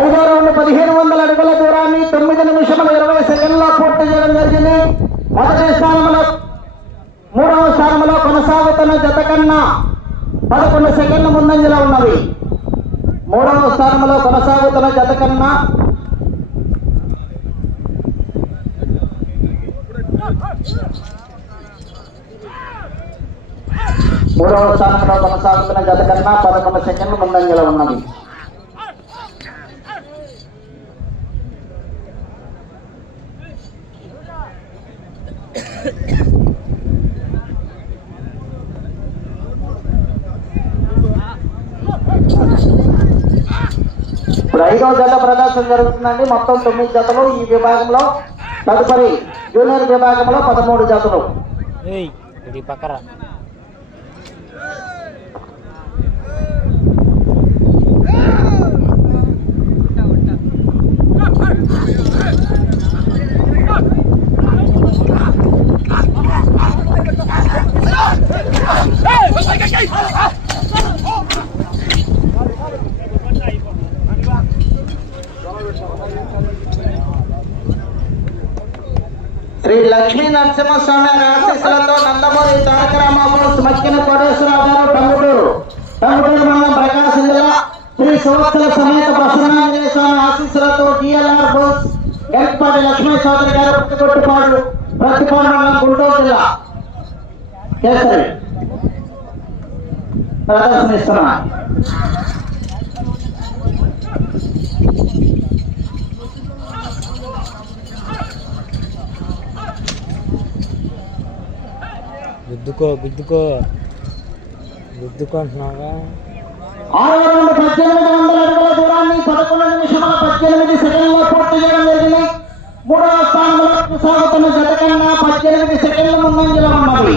ఐదో రౌండ్ పదిహేను వందల అడుగుల దూరాన్ని తొమ్మిది నిమిషముల ఇరవై సెకండ్లో పూర్తి చేయడం జరిగింది. మొదటి స్థానంలో మూడవ స్థానంలో కొనసాగుతున్న జత కన్నా పదకొండు సెకండ్ల ముందంజలో ఉన్నవి. మూడవ స్థానంలో కొనసాగుతున్న జత కన్నా మూడవ స్థానంలో కొనసాగుతున్న జత కన్నా పదకొండు సెకండ్ల ముందంజలో ఉన్నవి. ఐదవ జత ప్రదర్శన జరుగుతుందండి మొత్తం తొమ్మిది జతలు ఈ విభాగంలో తదుపరి జూనియర్ విభాగంలో పదమూడు జతలు ఏయ్ లక్ష్మీ నరసింహస్వామి ఆశీస్సులతో నందమూరి తారక రామాపురం మక్కిన కోటేశ్వరరావు గారు టంగుటూరు టంగుటూరు మండలం ప్రకాశం జిల్లా శ్రీ సంవత్సర సమేత ప్రసన్నాంజలి స్వామి ఆశీస్సులతో డిఎల్ఆర్ బోస్ ఎల్పాటి లక్ష్మీ సోదరి గారు పుట్టుకొట్టుపాడు ప్రతిపాడు మండలం గుంటూరు జిల్లా. కేసరి ప్రదర్శనిస్తున్నా గుద్దుకో గుద్దుకో గుద్దుకుంటున్నావా ఆరు వందల పద్దెనిమిది వందల అడుగుల దూరాన్ని పదకొండు నిమిషముల పద్దెనిమిది సెకండ్లో పూర్తి చేయడం జరిగింది మూడవ స్థానంలో సాగుతున్న జత కన్నా పద్దెనిమిది సెకండ్ల ముందంజలో ఉన్నది.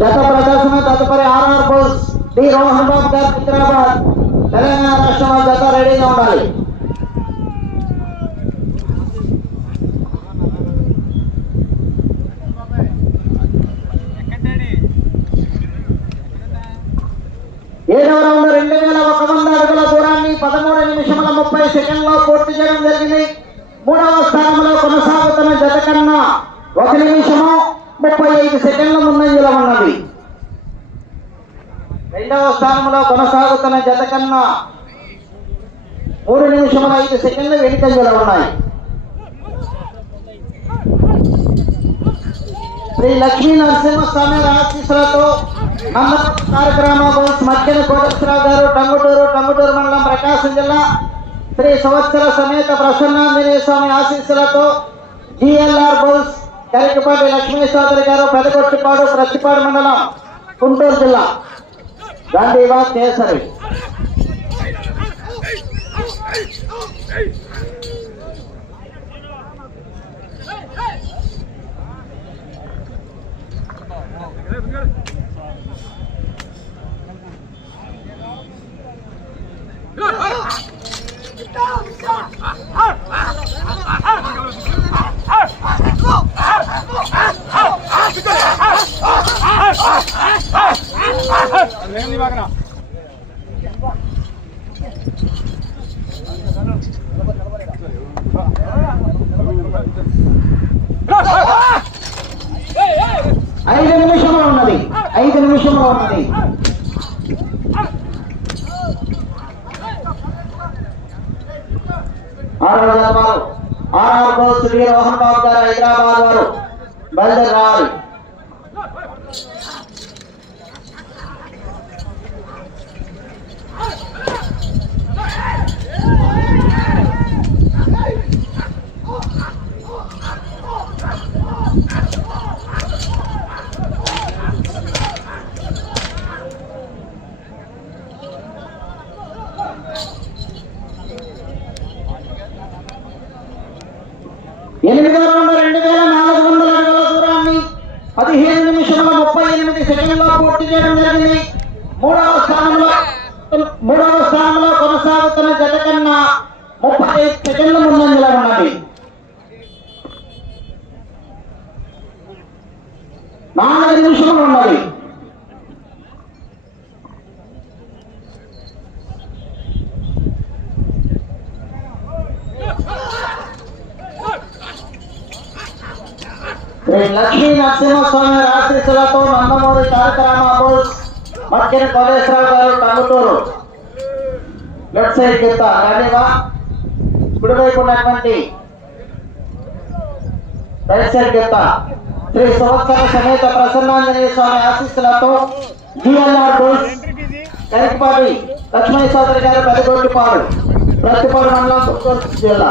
గత ప్రదర్శన తదుపరి ఆర్ఆర్ బోస్ డి రోహన్ బాబు గారు హైదరాబాద్ తెలంగాణ రాష్ట్రం జత రెడీగా ఉండాలి. ఏడవ రౌండ్ రెండు వేల ఒక వంద అడుగుల దూరాన్ని పదమూడు నిమిషముల ముప్పై సెకండ్లో పూర్తి చేయడం జరిగింది. మూడవ స్థానంలో కొనసాగుతున్న జత కన్నా ఒక నిమిషము ముప్పై ఐదు సెకండ్ల ముందంజలో ఉన్నది. రెండవ స్థానంలో కొనసాగుతున్న జత కన్నా మూడు నిమిషముల ఐదు సెకండ్లు వెనుకంజలో ఉన్నాయి. శ్రీ లక్ష్మీ నరసింహస్వామి ఆశీస్సులతో నందమూరి కార్యక్రమ బోస్ మధ్యన కోటేశ్వరరావు గారు టంగుటూరు టంగుటూరు మండలం ప్రకాశం జిల్లా శ్రీ సంవత్సర సమేత ప్రసన్నాంజనేయ స్వామి ఆశీస్సులతో జిఎల్ఆర్ బోస్ కరికపాటి లక్ష్మీ సోదరి గారు పెదగొట్టిపాడు ప్రతిపాడు మండలం గుంటూరు జిల్లా. గాంధీవాద్ కేసరి. Lembra, Magrão? ఐదు నిమిషంలో ఉన్నది. ఐదు నిమిషంలో ఉన్నది. ఆరవ జన్మాలు RR goals D Rohan Babu garu Hyderabad వారు బల్దర్ రావాలి ఎనిమిదవ రౌండ్ రెండు వేల నాలుగు వందల అడుగుల దూరాన్ని పదిహేను నిమిషముల ముప్పై ఎనిమిది సెకండ్లో పూర్తి చేయడం జరిగింది మూడవ స్థానంలో మూడవ స్థానంలో కొనసాగుతున్న జత కన్నా ముప్పై ఐదు సెకండ్ల ముందంజలో ఉన్నది నాలుగు నిమిషములు ఉన్నది శ్రీ లక్ష్మీ నరసింహస్వామి ఆశీస్సులతో నందమూరి తారక రామాబు మక్కిన కోటేశ్వరరావు గారు టంగుటూరు లెఫ్ట్ సైడ్ కింద రానివా కుడివైపు ఉన్నటువంటి రైట్ సైడ్ కింద శ్రీ సంవత్సర సమేత ప్రసన్నాంజనేయ స్వామి ఆశీస్సులతో జిఎల్ఆర్ బోస్ కరికపాటి లక్ష్మీ సోదరి గారు పెదగొట్టిపాడు ప్రతిపాడు మండలం జిల్లా.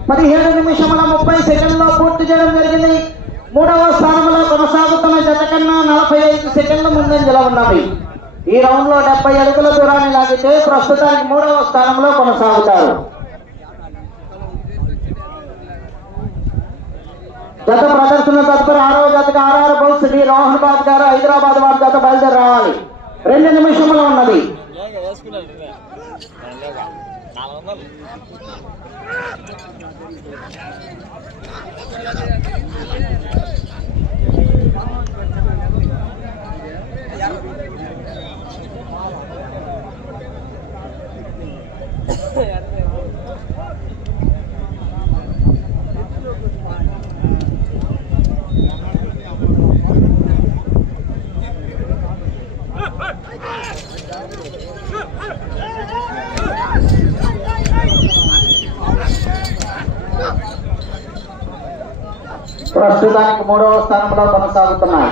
పదిహేడు నిమిషముల ముప్పై సెకండ్లో పూర్తి చేయడం జరిగింది. మూడవ స్థానంలో కొనసాగుతున్న జత కన్నా నలభై ఐదు సెకండ్ల ముందంజలో ఉన్నవి ఈ రౌండ్లో డెబ్బై అడుగుల దూరాన్ని లాగితే ప్రస్తుతానికి మూడవ స్థానంలో కొనసాగుతారు. గత ప్రదర్శన తదుపరి ఆరవ జతకు RR bowls D Rohan Babu garu Hyderabad వారి జత బయలుదేరి రావాలి. రెండు నిమిషంలో ఉన్నది. నాలుగు వందలు. ప్రస్తుతానికి మూడవ స్థానంలో కొనసాగుతున్నాయి.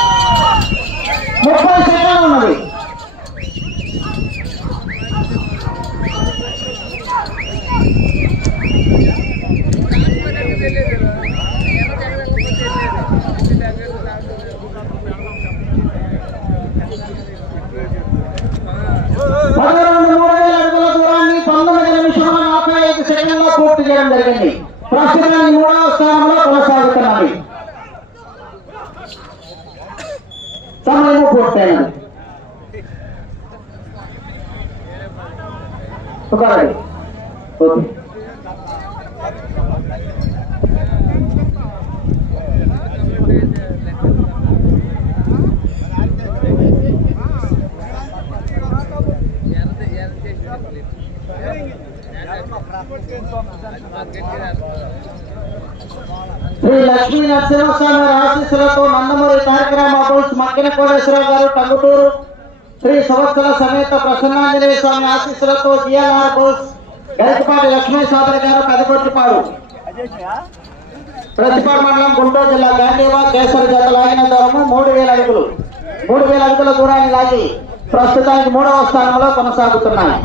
ముప్పై సెకండ్లు ఉన్నది పూర్తి చేయడం జరిగింది ప్రస్తుతానికి మూడవ స్థానంలో కొనసాగుతున్నది సమయము పూర్తయినది ఒక రెడీ. ఓకే శ్రీ లక్ష్మీ నరసింహస్వామి ఆశీస్సులతో నందమూరి కార్యక్రమ బోల్స్ మక్కిన కోటేశ్వరరావు గారు టంగుటూరు శ్రీ సంవత్సర సమేత ప్రసన్నాంజనేయ స్వామి ఆశీస్సులతో జిఎల్ఆర్ బోస్ గరికపాటి లక్ష్మీ సోదరి గారు పెదకొట్టిపాడు. ప్రతిపాడు మండలం గుంటూరు జిల్లా గాంధీవా కేసరి జత లాగిన దూరము మూడు వేల అడుగులు. మూడు వేల అడుగుల దూరాన్ని లాగి ప్రస్తుతానికి మూడవ స్థానంలో కొనసాగుతున్నాయి.